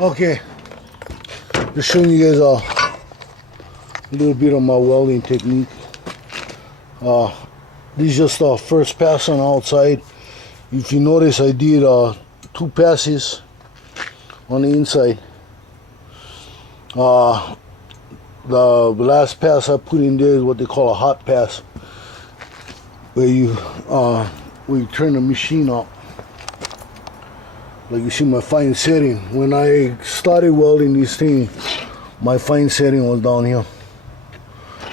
Okay, just showing you guys a little bit of my welding technique. This is just the first pass on the outside. If you notice, I did 2 passes on the inside. The last pass I put in there is what they call a hot pass, where you turn the machine up. Like you see my fine setting. When I started welding this thing, my fine setting was down here.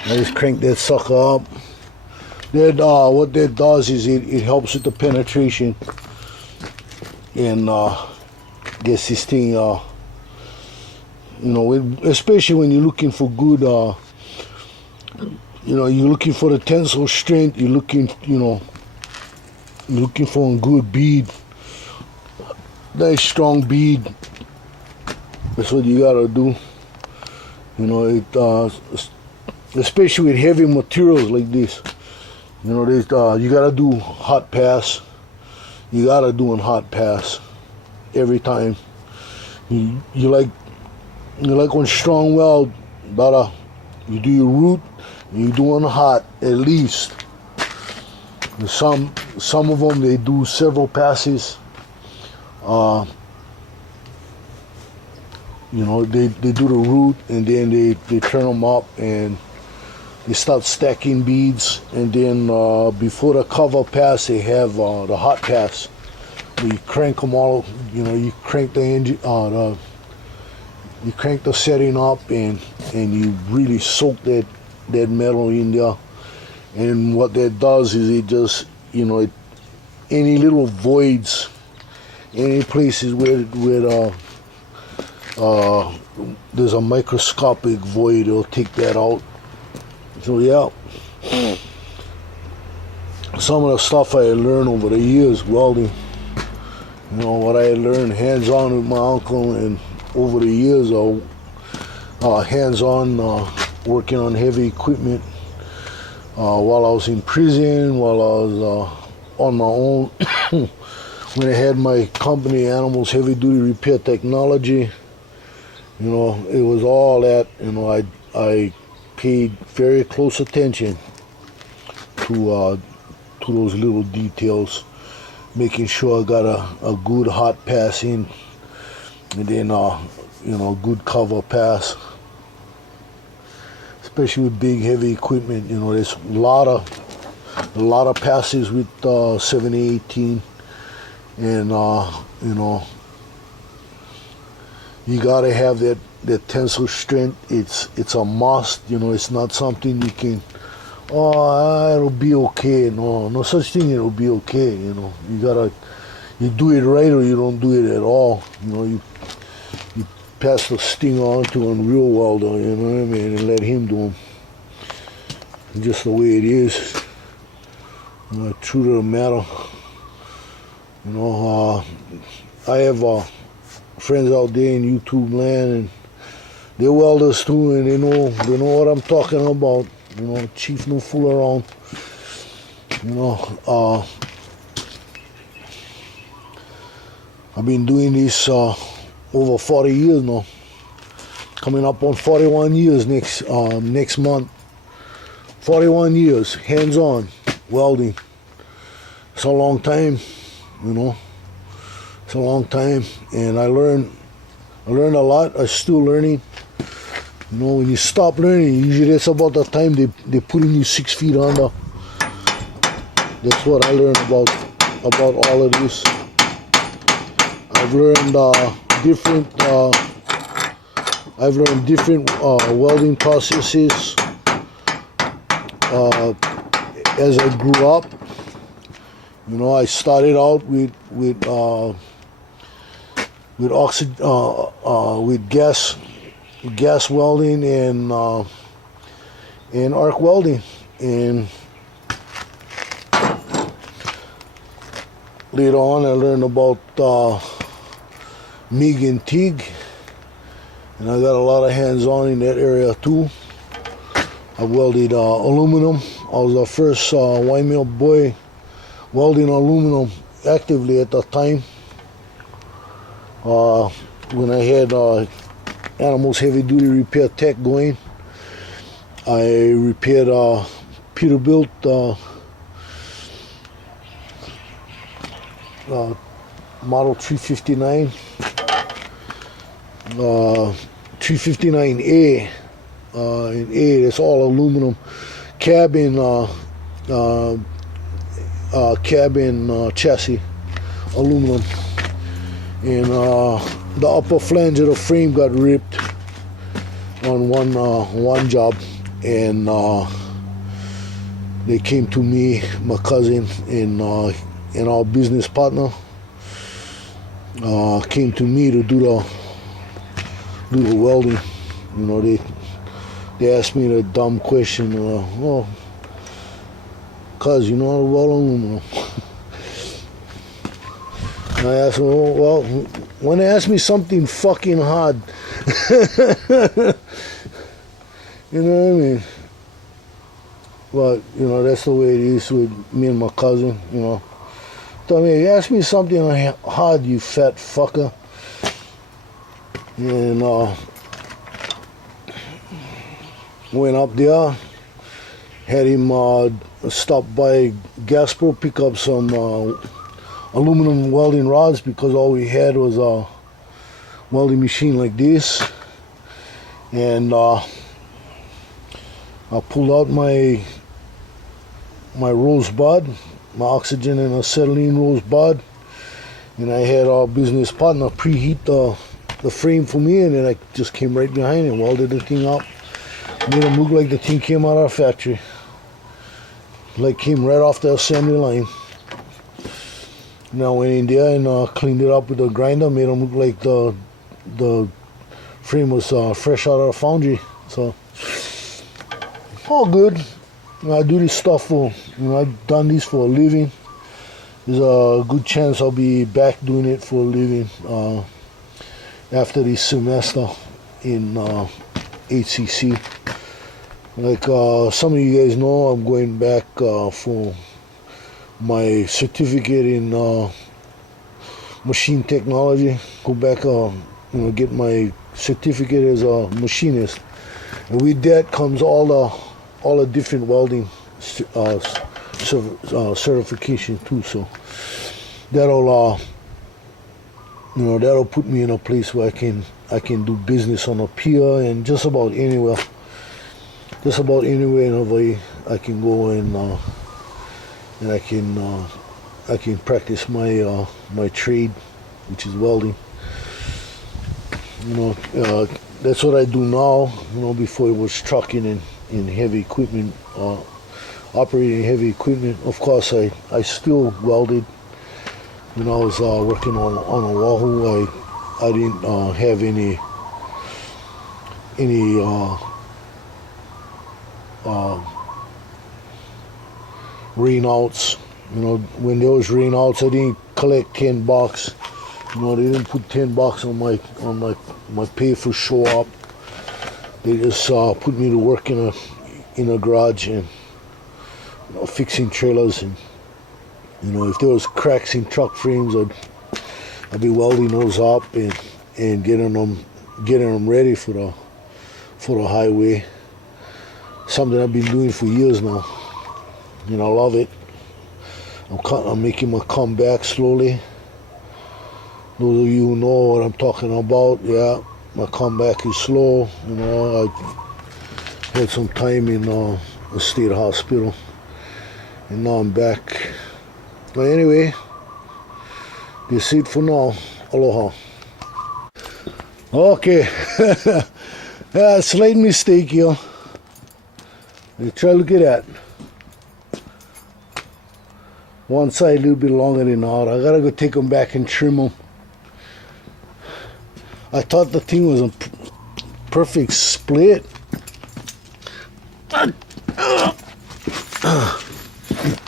I just crank that sucker up. That what that does is it helps with the penetration and gets this thing you know, especially when you're looking for good you know, you're looking for the tensile strength, you're looking, you know, you're looking for a good bead, nice strong bead. That's what you gotta do. You know, it especially with heavy materials like this. You know, you gotta do hot pass. You gotta do a hot pass every time. You like on strong weld, you do your root and you do on hot at least. And some of them they do several passes. You know, they do the root and then they turn them up and they start stacking beads, and then before the cover pass they have the hot pass, where you crank them all. You know, you crank the engine, you crank the setting up, and you really soak that metal in there. And what that does is it just, you know, any little voids, any places where there's a microscopic void, it'll take that out. So yeah, some of the stuff I learned over the years welding, you know, what I learned hands-on with my uncle, and over the years hands-on working on heavy equipment while I was in prison, while I was on my own when I had my company, Animals Heavy Duty Repair Technology. You know, it was all that. You know, I paid very close attention to those little details, making sure I got a good hot pass in, and then you know, good cover pass. Especially with big heavy equipment, you know, there's a lot of passes with 7018, and you know, you gotta have that tensile strength. It's a must. You know, it's not something you can, it'll be okay. No such thing, it'll be okay. You know, you do it right or you don't do it at all. You know, you pass the sting on to a real welder, you know what I mean, and let him do them. Just the way it is. True to the matter. You know, I have friends out there in YouTube land, and they're welders too, and they know what I'm talking about. You know, chief no fool around. You know, I've been doing this over 40 years now. Coming up on 41 years next month. 41 years hands-on welding. It's a long time, you know. It's a long time, and I learned a lot. I'm still learning. You know, when you stop learning, usually that's about the time they putting you 6 feet under. That's what I learned about all of this. I've learned different welding processes as I grew up. You know, I started out with gas welding and arc welding, and later on I learned about MIG and TIG, and I got a lot of hands-on in that area too. I welded aluminum. I was the first wine mill boy welding aluminum actively at the time. when I had Animals Heavy Duty Repair Tech going, I repaired Peterbilt model 359, 359A. In A, it's all aluminum cabin chassis, aluminum, and the upper flange of the frame got ripped on one job, and they came to me, my cousin, and our business partner came to me to do the welding. You know, they asked me the dumb question, well, cuz you know how to weld aluminum. And I asked them, well, when they ask me something fucking hard, you know what I mean? But, you know, that's the way it is with me and my cousin, you know. Tell me, you ask me something hard, you fat fucker. And went up there, had him stop by Gaspro, pick up some aluminum welding rods, because all we had was a welding machine like this. And I pulled out my rosebud, my oxygen and acetylene rosebud, and I had our business partner preheat the frame for me, and then I just came right behind and welded the thing up. Made them look like the thing came out of our factory, like came right off the assembly line. Now I went in there and cleaned it up with a grinder, made them look like the frame was fresh out of the foundry. So all good. I do this stuff for, you know, I've done this for a living. There's a good chance I'll be back doing it for a living after this semester in HCC. Like some of you guys know, I'm going back for my certificate in machine technology. Go back, you know, get my certificate as a machinist, and with that comes all the different welding certification too. So that'll you know, that'll put me in a place where I can do business on a pier and just about anywhere. Just about anywhere in Hawaii I can go and I can practice my my trade, which is welding. You know, that's what I do now. You know, before it was trucking and heavy equipment, operating heavy equipment. Of course, I still welded. When I was working on Oahu, I didn't have any rainouts. You know, when there was rainouts, I didn't collect $10. You know, they didn't put $10 on my pay for show up. They just put me to work in a garage and, you know, fixing trailers. And, you know, if there was cracks in truck frames, I'd be welding those up and getting them ready for the highway. Something I've been doing for years now. You know, I love it. I'm making my comeback slowly. Those of you who know what I'm talking about, yeah, my comeback is slow. You know, I had some time in a state hospital, and now I'm back. But anyway, that's it for now. Aloha. Okay, slight mistake here. Try to look at that. One side a little bit longer than the other. I gotta go take them back and trim them. I thought the thing was a perfect split. As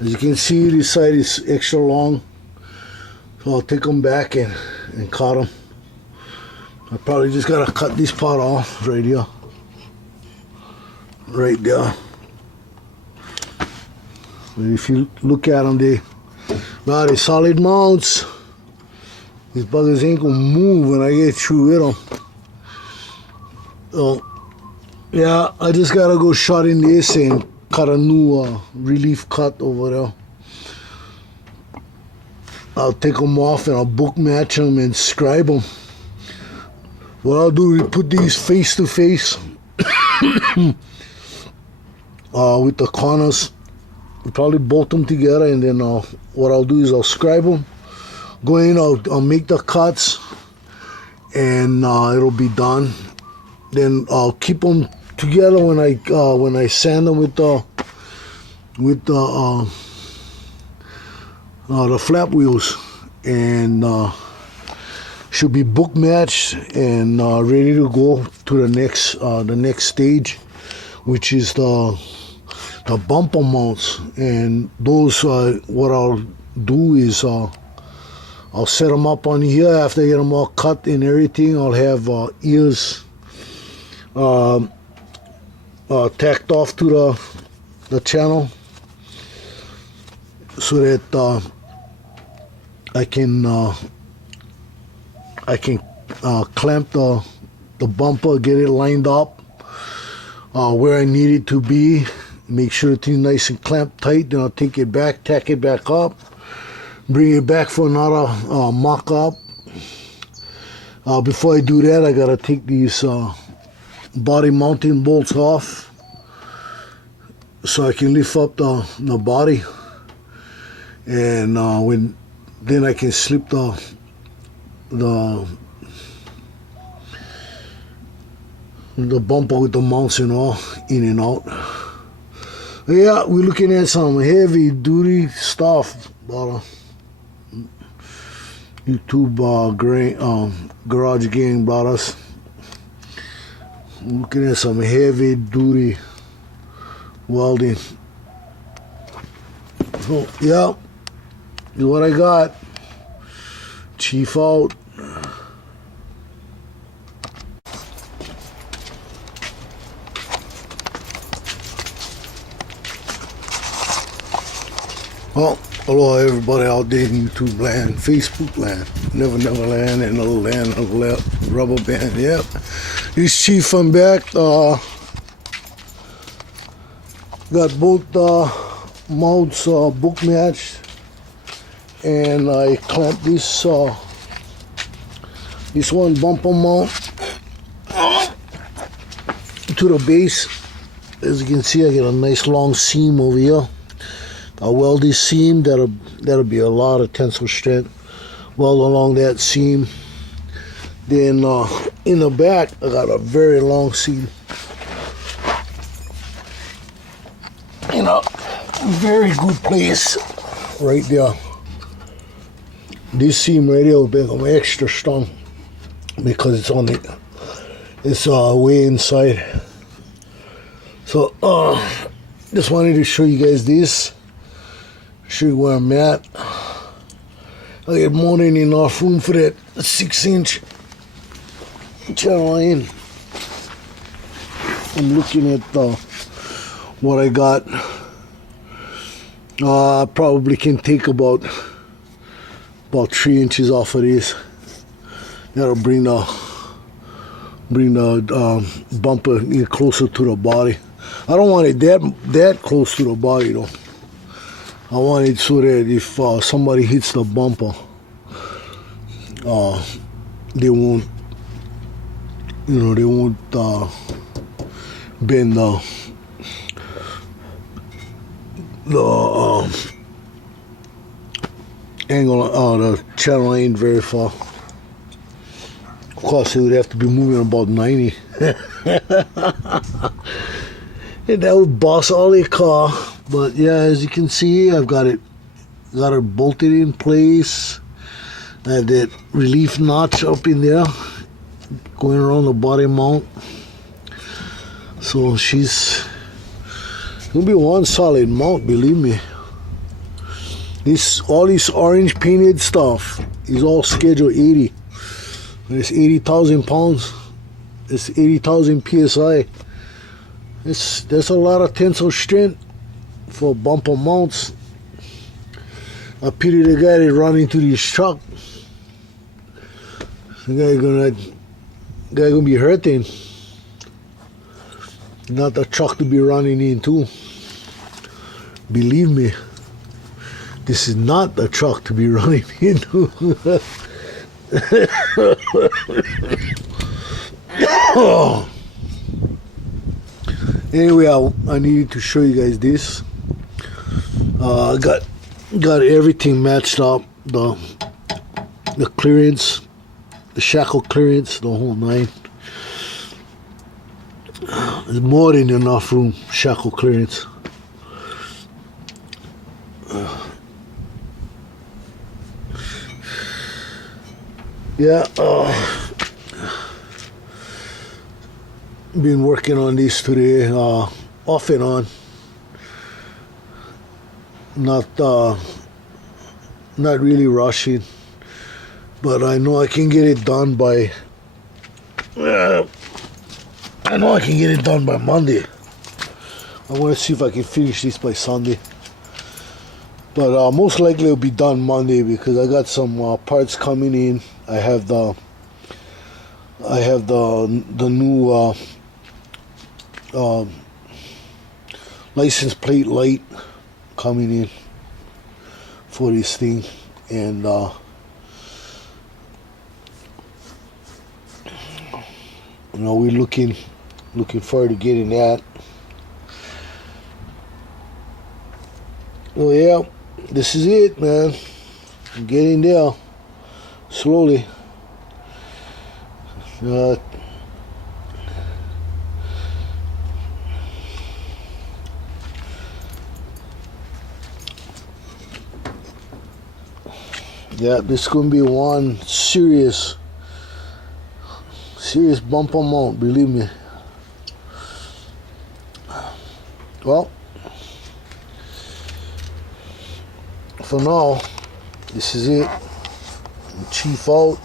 you can see, this side is extra long. So I'll take them back and cut them. I probably just gotta cut this part off right here. Right there. But if you look at them, they're solid mounts. These buggers ain't gonna move when I get through with them. So, yeah, I just gotta go shot in this and cut a new relief cut over there. I'll take them off and I'll book match them and scribe them. What I'll do is put these face to face with the corners. Probably bolt them together, and then what I'll do is I'll scribe them. Go in, I'll make the cuts, and it'll be done. Then I'll keep them together when I sand them with the flap wheels, and should be book matched and ready to go to the next stage, which is the bumper mounts. And those what I'll do is I'll set them up on here. After I get them all cut and everything, I'll have ears tacked off to the channel, so that I can clamp the bumper, get it lined up where I need it to be, make sure it's nice and clamped tight. Then I'll take it back, tack it back up, bring it back for another mock up. Before I do that, I gotta take these body mounting bolts off so I can lift up the body, and then I can slip the bumper with the mounts and all in and out. Yeah, we're looking at some heavy duty stuff, but YouTube Garage Gang brought us. Looking at some heavy duty welding. So yeah, is what I got. Chief out. Well, hello everybody out there in YouTube land, Facebook land, Never Land, and other land of rubber band. Yep, this Chief, I'm back. Got both mounts book matched, and I clamped this one bumper mount to the base. As you can see, I get a nice long seam over here. I weld this seam. That'll be a lot of tensile strength. Weld along that seam. Then in the back, I got a very long seam. In a very good place, right there. This seam right here will become extra strong because it's way inside. So just wanted to show you guys this. Show you where I'm at. I get more than enough room for that 6-inch channel line. I'm looking at what I got. I probably can take about 3 inches off of this. That'll bring the bumper closer to the body. I don't want it that close to the body though. I want it so that if somebody hits the bumper, they won't bend the angle, the channel ain't very far. Of course, it would have to be moving about 90. And that would boss all the car. But yeah, as you can see, I've got it bolted in place. I have that relief notch up in there going around the body mount. So she's gonna be one solid mount, believe me. All this orange painted stuff is all Schedule 80. It's 80,000 pounds. It's 80,000 psi. That's a lot of tensile strength for bumper mounts. I pity the guy that run into this truck. The guy gonna be hurting. Not a truck to be running into. Believe me, this is not a truck to be running into. Anyway, I needed to show you guys this. I got everything matched up. The clearance, the shackle clearance, the whole nine. There's more than enough room, shackle clearance. Yeah, been working on this today, off and on. Not really rushing, but I know I can get it done by. I know I can get it done by Monday. I want to see if I can finish this by Sunday. But most likely it'll be done Monday because I got some parts coming in. I have the new license plate light coming in for this thing, and we're looking forward to getting that. Oh yeah, this is it, man. I'm getting there slowly. Yeah, this is gonna be one serious bumper mount, believe me. Well, for now, this is it. Chief out.